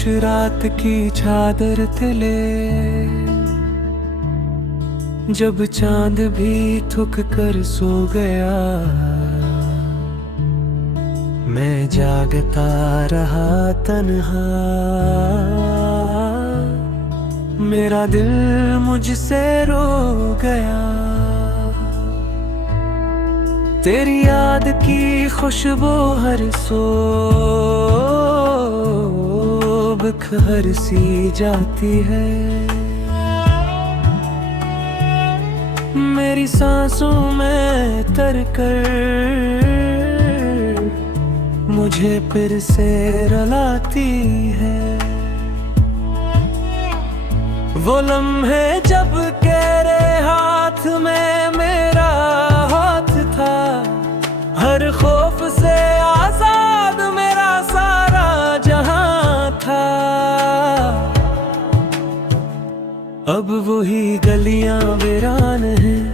खामोश रात की चादर तले जब चांद भी थक कर सो गया, मैं जागता रहा तन्हा। मेरा दिल मुझसे रो गया। तेरी याद की खुशबू हर सुबह हर सी जाती है। मेरी सांसों में तरकर मुझे फिर से रुलाती है। वो लम्हे जब तेरे हाथ में मेरा हाथ था, हर खौफ से आजाद मेरा सारा जहां था। अब वही गलियां वीरान हैं,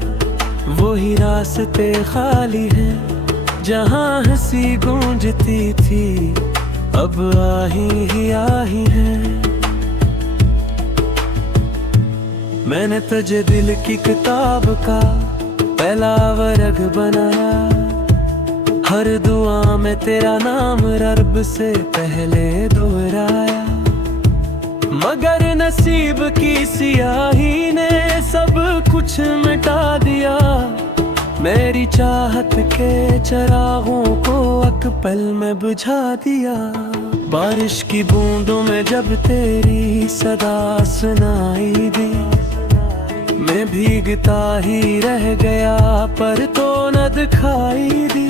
वही रास्ते खाली हैं। जहां हंसी गूंजती थी अब आही ही आही है। मैंने तुझे दिल की किताब का पहला वर्ग बनाया, हर दुआ में तेरा नाम रब से पहले दोहराया। मगर नसीब की सियाही ने सब कुछ मिटा दिया। मेरी चाहत के चरागों को एक पल में बुझा दिया। बारिश की बूंदों में जब तेरी सदा सुनाई दी, मैं भीगता ही रह गया पर तो न दिखाई दी।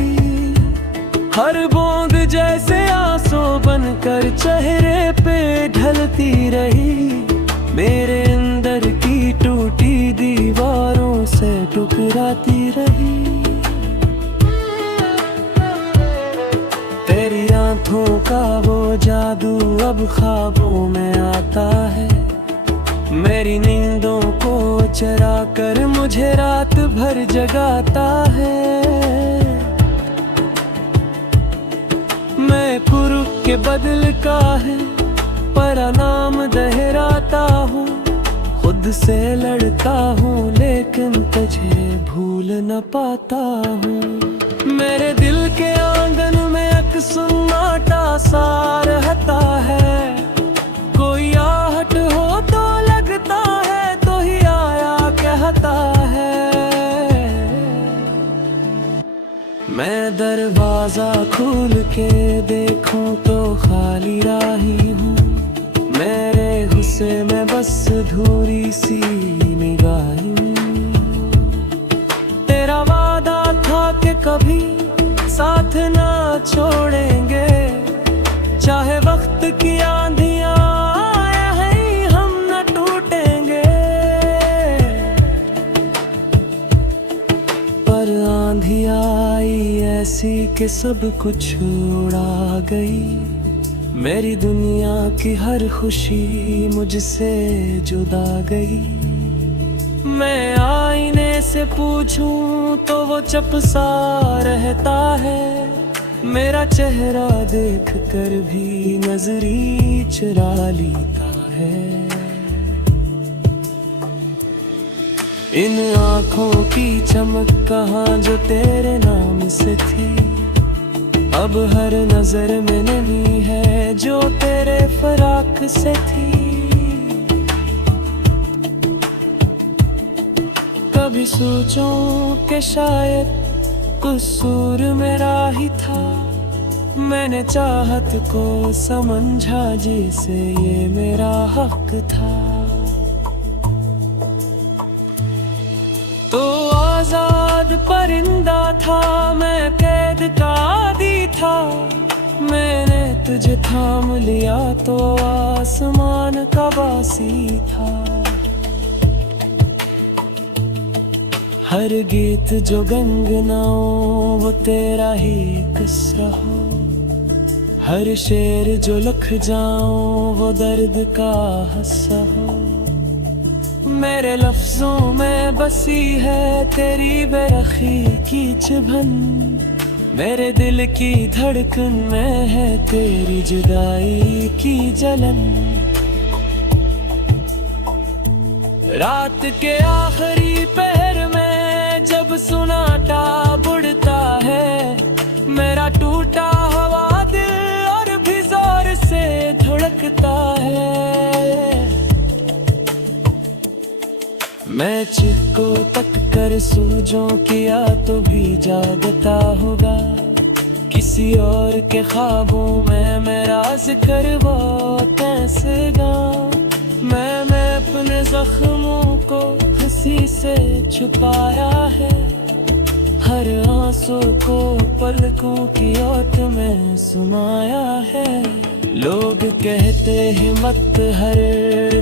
हर बूंद जैसे आंसू बनकर चेहरे पे ढलती रही, मेरे अंदर की टूटी दीवारों से टकराती रही। तेरी आंखों का वो जादू अब ख्वाबों में आता है, मेरी नींदों को चरा कर मुझे रात भर जगाता है। मैं पुरु के बदल का है पर नाम दोहराता हूँ। खुद से लड़ता हूँ लेकिन तुझे भूल न पाता हूँ। मेरे दिल के आंगन में एक सन्नाटा सा रहता है। कोई आहट हो तो लगता है तो ही आया कहता है। मैं दरवाजा खोल के देखूं तो खाली राही हूँ। मेरे गुस्से में बस अधूरी सी निगाहें। तेरा वादा था कि कभी साथ ना छोड़ेंगे, चाहे वक्त की आंधियां आए हैं हम न टूटेंगे। पर आंधी आई ऐसी कि सब कुछ उड़ा गई। मेरी दुनिया की हर खुशी मुझसे जुदा गई। मैं आईने से पूछूं तो वो चुप सा रहता है। मेरा चेहरा देख कर भी नजरी चुरा लेता है। इन आँखों की चमक कहाँ जो तेरे नाम से थी, अब हर नजर में नहीं है जो तेरे फराक से थी। कभी सोचूं कि शायद कसूर मेरा ही था। मैंने चाहत को समझा जैसे ये मेरा हक था। तो आजाद परिंदा था मैं, कैद का आदी था। मैंने तुझे थाम लिया तो आसमान का वासी था। हर गीत जो गंगनाओं वो तेरा ही किस्सा हो। हर शेर जो लिख जाऊं वो दर्द का हस्सा हो। मेरे लफ्जों में बसी है तेरी बेरखी की चुभन। मेरे दिल की धड़कन में है तेरी जुदाई की जलन। रात के आखिरी पहर में जब सुनाटा बुड़ता है, मेरा टूटा हुआ दिल और भी जोर से धड़कता है। मैं चिको तक कर सूझूं किया तो भी जागता होगा, किसी और के ख्वाबों में मेरा जिक्र वो कैसे गा। मैं अपने जख्मों को हंसी से छुपाया है, हर आंसू को पलकों की ओट में सुनाया है। लोग कहते हैं मत हर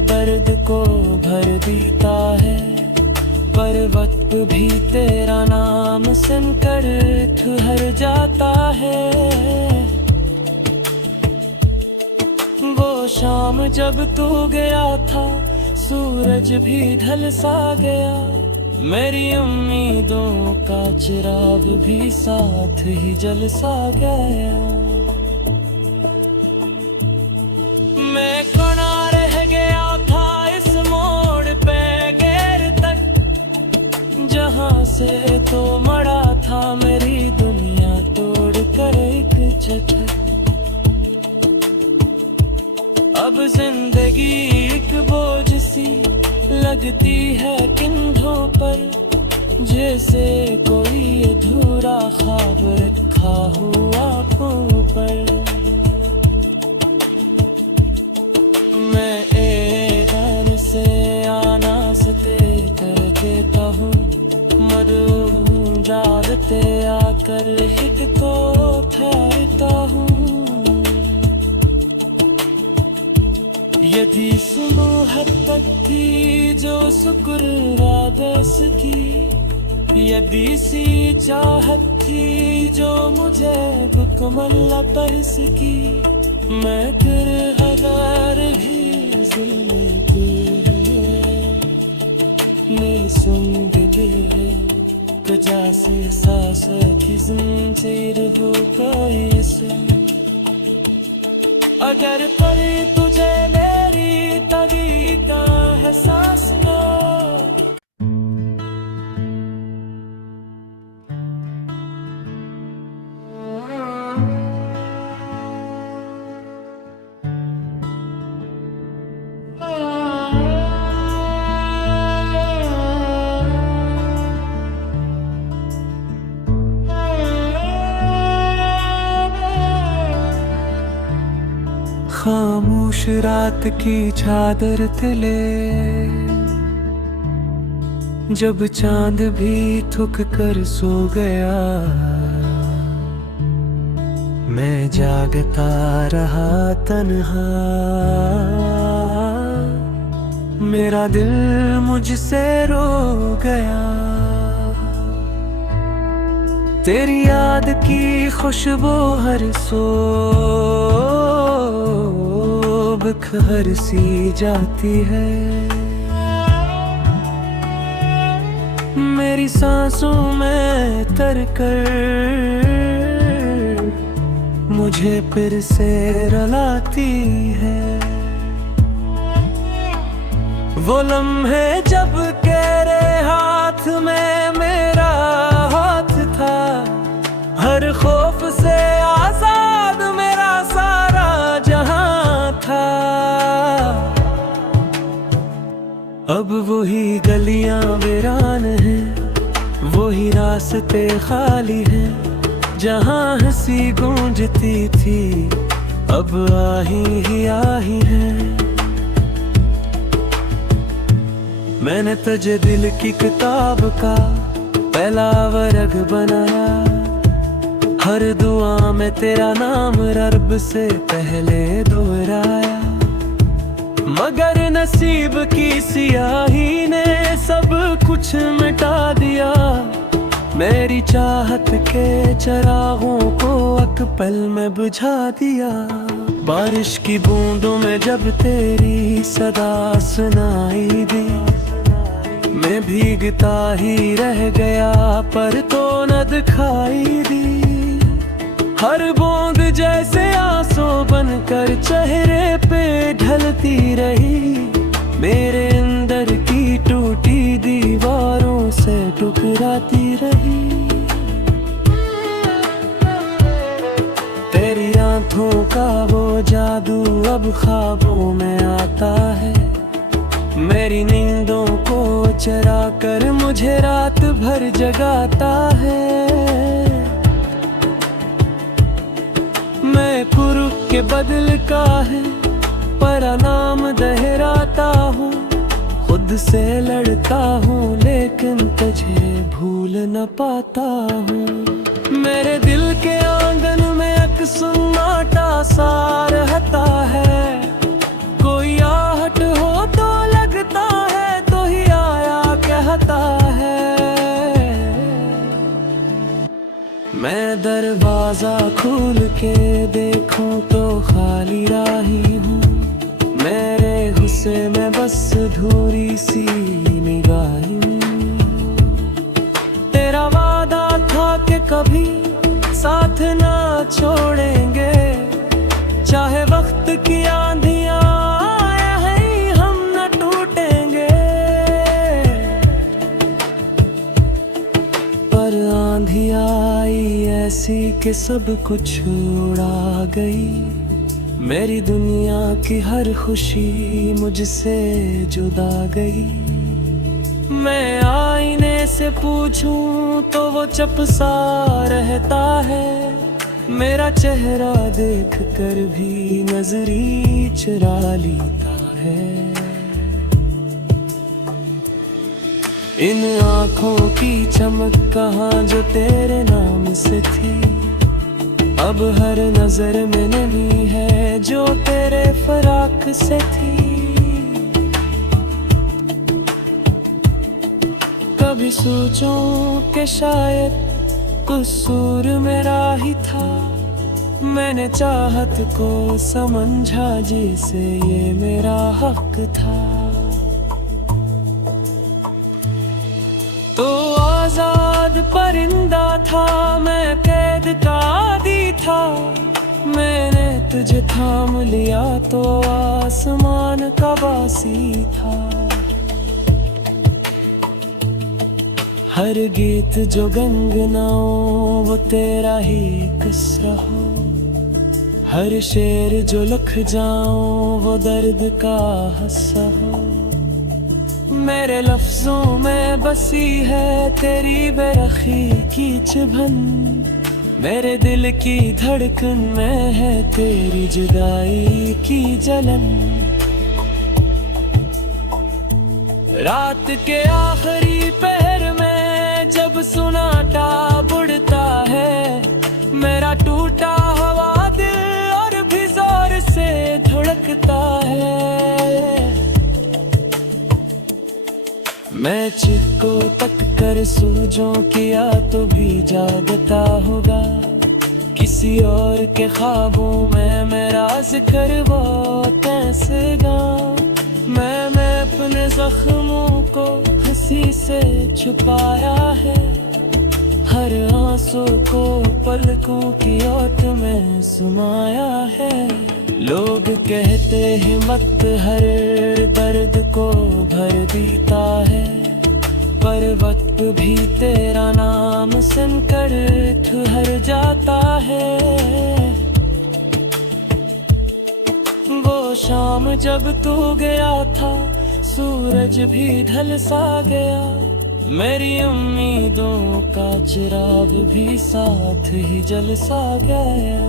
दर्द को भर देता है, पर वक्त भी तेरा नाम सुनकर ठहर जाता है। वो शाम जब तू गया था सूरज भी ढल सा गया, मेरी उम्मीदों का चिराग भी साथ ही जल सा गया। मैं कोना रह गया था इस मोड़ पे गैर तक, जहां से तो मरा था मेरी दुनिया तोड़ कर एक झटक। अब जिंदगी एक बोझ सी लगती है कंधों पर, जैसे कोई अधूरा ख्वाब रखा हुआ आँखों पर। मैं गम से आना सते कर देता हूँ, मरूं जागते आकर हिट को ठहरता हूँ। यदि सुनो हद तक थी जो शुक्र रादस की, यदि सी चाहत थी जो मुझे बुकमल्ला तरस की। मैं कर हजार भी मेरी सुनते है कजा से सांस की ज़ंजीर हो गई से। अगर पड़े तुझे मेरी तभी का एहसास ना, खामोश रात की चादर तले जब चांद भी थक कर सो गया, मैं जागता रहा तन्हा। मेरा दिल मुझसे रो गया, तेरी याद की खुशबू हर सो खर सी जाती है। मेरी सांसों में तर कर मुझे फिर से रुलाती है। वो लम्हे जब तेरे हाथ में मेरा हाथ था, हर खौफ से आजाद मेरा सारा जहां था। अब वही गलियां वीरान हैं, वही रास्ते खाली हैं, जहां हंसी गूंजती थी अब आही ही आही है। मैंने तुझे दिल की किताब का पहला वर्ग बनाया, हर दुआ में तेरा नाम रब से पहले दोहराया। मगर नसीब की सियाही ने सब कुछ मिटा दिया, मेरी चाहत के चरागों को एक पल में बुझा दिया। बारिश की बूंदों में जब तेरी सदा सुनाई दी, मैं भीगता ही रह गया पर तो न दिखाई दी। हर बूंद जैसे आंसू बनकर चेहरे पे ढलती रही, मेरे अंदर की टूटी दीवारों से टकराती रही। तेरी आंखों का वो जादू अब ख्वाबों में आता है, मेरी नींदों को चरा कर मुझे रात भर जगाता है। मैं पुरुष के बदल का है पर नाम दोहराता हूँ, खुद से लड़ता हूँ लेकिन तुझे भूल न पाता हूँ। मेरे दिल के आंगन में एक सन्नाटा सा रहता है, कोई आहट हो तो लगता है तो ही आया कहता है। मैं दरवाजा खोल के देखूं तो खाली राही हूँ, मेरे गुस्से में बस थोड़ी सी निगाहें। तेरा वादा था कि कभी साथ ना छोड़ेंगे, चाहे वक्त की आंधियां आए हम न टूटेंगे। पर आंधी आई ऐसी कि सब कुछ उड़ा गई, मेरी दुनिया की हर खुशी मुझसे जुदा गई। मैं आईने से पूछूं तो वो चुप सा रहता है, मेरा चेहरा देख कर भी नजरी चुरा लेता है। इन आँखों की चमक कहाँ जो तेरे नाम से थी, अब हर नजर में नहीं है जो तेरे फराक से थी। कभी सोचूं कि शायद कसूर मेरा ही था, मैंने चाहत को समझा जैसे ये मेरा हक था। तो आजाद परिंदा था मैं, कैद का आदी था, मैंने तुझे थाम लिया तो आसमान का बासी था। हर गीत जो गंगनाओं वो तेरा ही किस्सा हो, हर शेर जो लिख जाऊं वो दर्द का हस्सा हो। मेरे लफ्जों में बसी है तेरी बेरखी की चुभन, मेरे दिल की धड़कन में है तेरी जुदाई की जलन। रात के आखिरी पहर में जब सुनाटा बुड़ता है, मेरा टूटा हुआ दिल और भी जोर से धड़कता है। मैं चिको तक कर सूझूं किया तो भी जागता होगा, किसी और के ख्वाबों में मेरा जिक्र वो कैसे गा। मैं अपने जख्मों को हंसी से छुपाया है, हर आंसू को पलकों की ओट में सुनाया है। लोग कहते हैं मत हर दर्द को भर देता है, पर वक्त भी तेरा नाम सुनकर ठहर जाता है। वो शाम जब तू गया था सूरज भी ढल सा गया, मेरी उम्मीदों का चिराग भी साथ ही जल सा गया।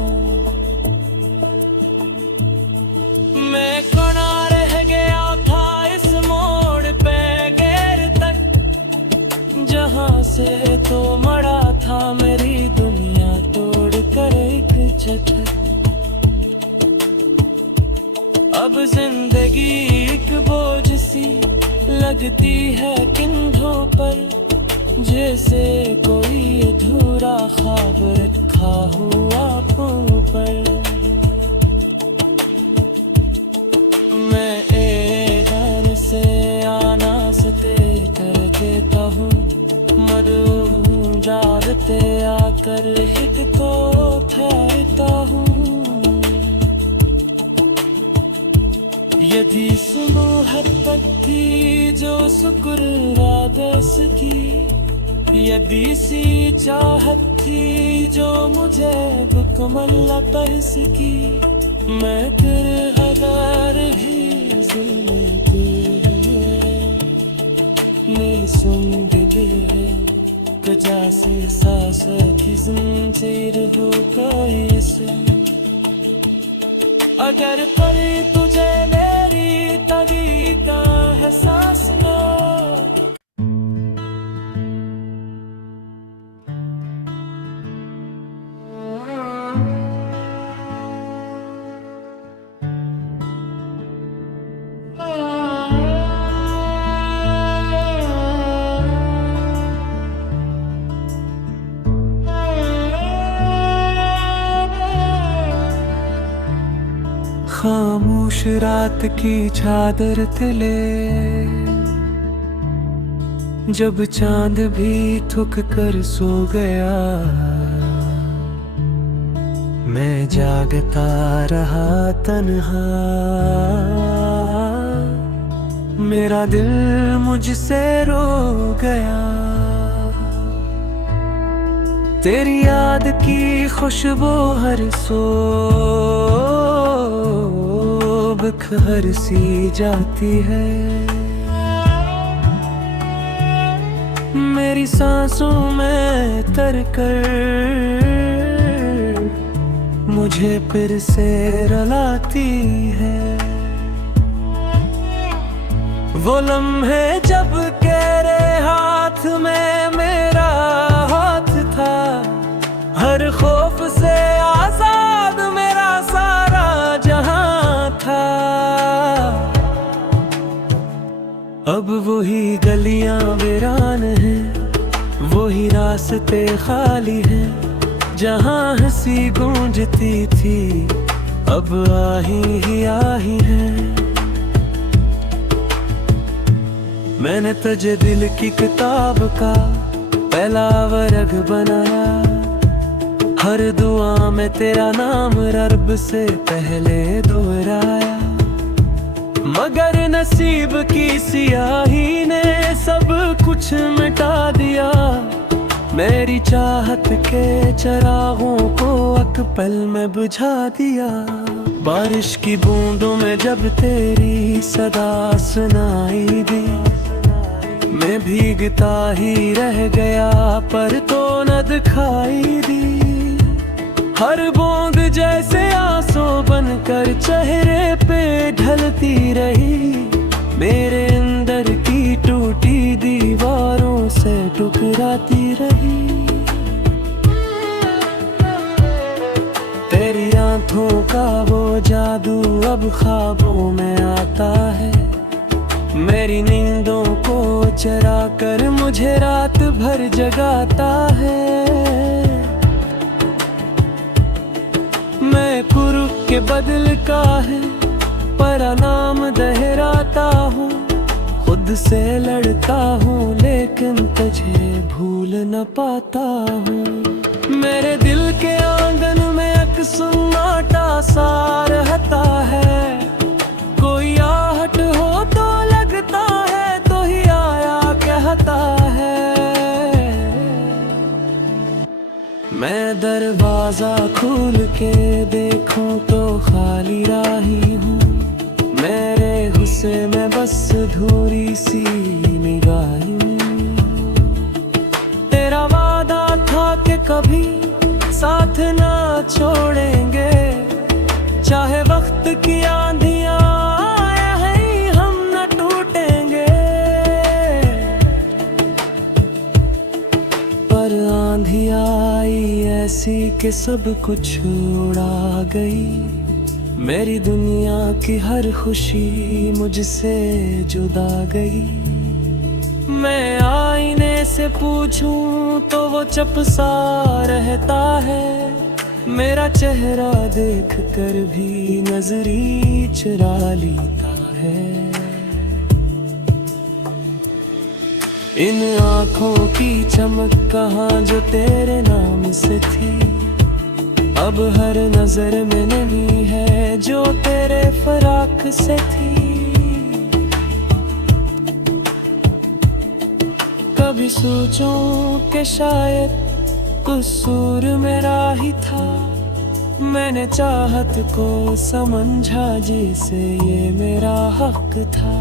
मैं कोना रह गया था इस मोड़ पे गैर तक, जहां से तो मरा था मेरी दुनिया तोड़ कर एक झटक। अब जिंदगी एक बोझ सी लगती है कंधों पर, जैसे कोई अधूरा ख्वाब रखा हुआ आँखों पर। मैं ऐलान से आना सते कर देता हूँ, मरूं जागते आकर हित को उठाता हूँ। यदि सुमोहब्बत थी जो शुक्र रादस की, यदि सी चाहत थी जो मुझे बुकमल तरस की, मैं तेरे हजार ही ने सुन दे है कजा से सास की ज़ंजीर हो गई से। अगर परी तुझे मेरी तभी का एहसास ना, खामोश रात की चादर तले जब चांद भी थक कर सो गया, मैं जागता रहा तन्हा। मेरा दिल मुझसे रो गया, तेरी याद की खुशबू हर सो खर सी जाती है। मेरी सांसों में तर कर मुझे फिर से रुलाती है। वो लम्हे जब तेरे हाथ में मेरा हाथ था, हर खौफ से आजाद मेरा सारा जहां था। अब वही गलियां वीरान हैं, वही रास्ते खाली हैं, जहां हंसी गूंजती थी अब आही ही आही है। मैंने तुझे दिल की किताब का पहला वर्ग बनाया, हर दुआ में तेरा नाम रब से पहले दोहराया। मगर नसीब की सियाही ने सब कुछ मिटा दिया, मेरी चाहत के चरागों को एक पल में बुझा दिया। बारिश की बूंदों में जब तेरी सदा सुनाई दी, मैं भीगता ही रह गया पर तो न दिखाई दी। हर बूंद जैसे आंसू बनकर चेहरे पे ढलती रही, मेरे अंदर की टूटी दीवारों से टकराती रही। तेरी आंखों का वो जादू अब ख्वाबों में आता है, मेरी नींदों को चरा कर मुझे रात भर जगाता है। मैं पुरुष के बदल का है पर नाम दोहराता हूँ, खुद से लड़ता हूँ लेकिन तुझे भूल न पाता हूँ। मेरे दिल के आंगन में एक सन्नाटा सा रहता है, कोई आहट हो तो लगता है तो ही आया कहता है। मैं दरवाजा खोल के देखूं तो खाली राही हूँ, मेरे गुस्से में बस धूरी सी निगाहें। तेरा वादा था कि कभी साथ ना छोड़ेंगे, चाहे वक्त की आंधियां आए हम न टूटेंगे। पर आंधी आई ऐसी कि सब कुछ उड़ा गई, मेरी दुनिया की हर खुशी मुझसे जुदा गई। मैं आईने से पूछूं तो वो चुप सा रहता है, मेरा चेहरा देख कर भी नजरी चुरा लेता है। इन आँखों की चमक कहाँ जो तेरे नाम से थी, अब हर नजर में नहीं है जो तेरे फराक से थी। कभी सोचूं कि शायद कसूर मेरा ही था, मैंने चाहत को समझा जिसे ये मेरा हक था।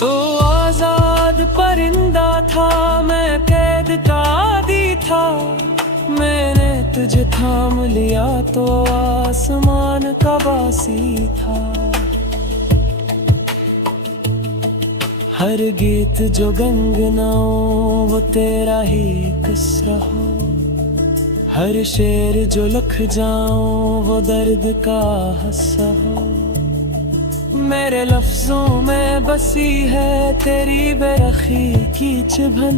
तो आजाद परिंदा था, मैं कैद का आदी था, मैंने तुझे थाम लिया तो आसमान का वासी था। हर गीत जो गंगनाओं वो तेरा ही किस्सा हो, हर शेर जो लिख जाऊं वो दर्द का हस्सा हो। मेरे लफ्जों में बसी है तेरी बेरखी की चुभन,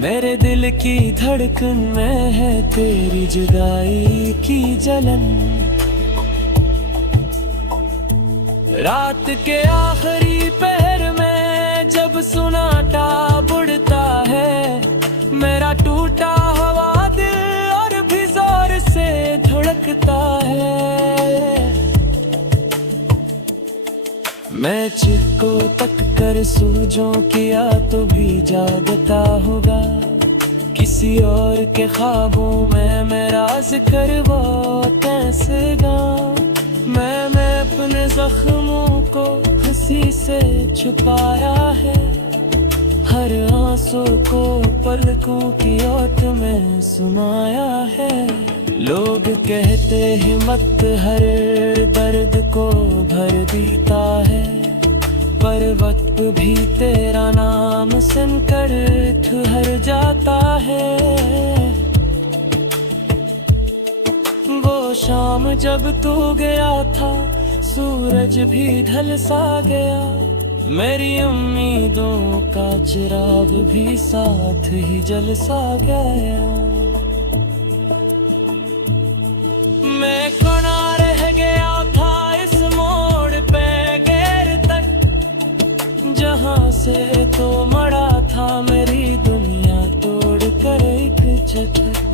मेरे दिल की धड़कन में है तेरी जुदाई की जलन। रात के आखिरी पहर में जब सुनाटा बुड़ता है, मेरा टूटा हुआ दिल और भी जोर से धड़कता है। मैं चिक्को तक कर सूझूं किया तो भी जागता होगा, किसी और के ख्वाबों में मेरा जिक्र वो कैसे गा। मैं अपने जख्मों को हंसी से छुपाया है, हर आंसू को पलकों की ओट में सुनाया है। लोग कहते हैं मत हर दर्द को भर देता है, पर वक्त भी तेरा नाम सुनकर ठहर जाता है। वो शाम जब तू गया था सूरज भी ढल सा गया, मेरी उम्मीदों का चिराग भी साथ ही जल सा गया। मैं कोना रह गया था इस मोड़ पे गैर तक, जहां से तो मरा था मेरी दुनिया तोड़ कर एक चक्कर।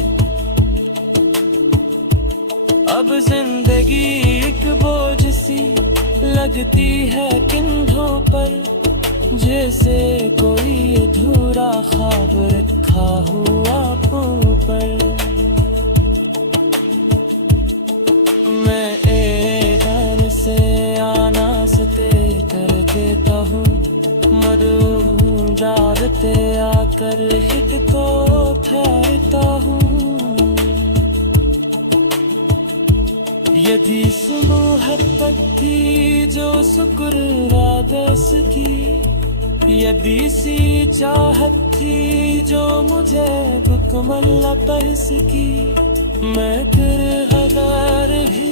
अब जिंदगी एक बोझ सी लगती है कंधों पर, जैसे कोई अधूरा ख्वाब रखा हुआ आँखों पर। मैं एदान से आना सते कर देता हूँ, मरूं जागते आकर हिट को ठहरता हूँ। यदि मोहब्बत थी जो शुक्रादस की, यदि सी चाहत थी जो मुझे बुकमल्ला परस की, मैं कर हजार भी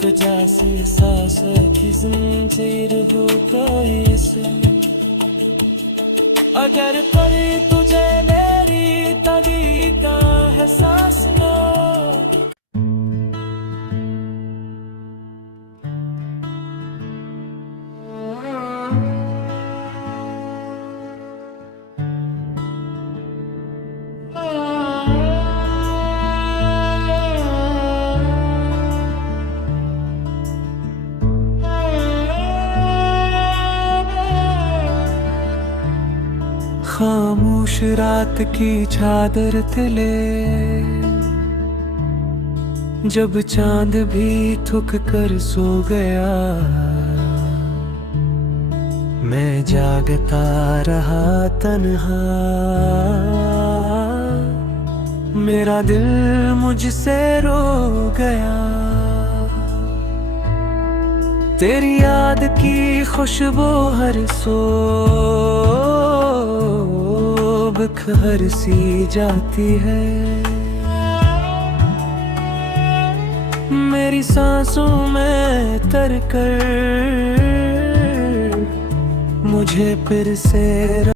कजा से सास की ज़ंजीर हो कोई से। अगर पड़े तुझे मेरी तड़ी का एहसास ना, खामोश रात की चादर तले जब चांद भी थक कर सो गया, मैं जागता रहा तन्हा। मेरा दिल मुझसे रो गया, तेरी याद की खुशबू हर सो खर सी जाती है। मेरी सांसों में तर कर मुझे फिर से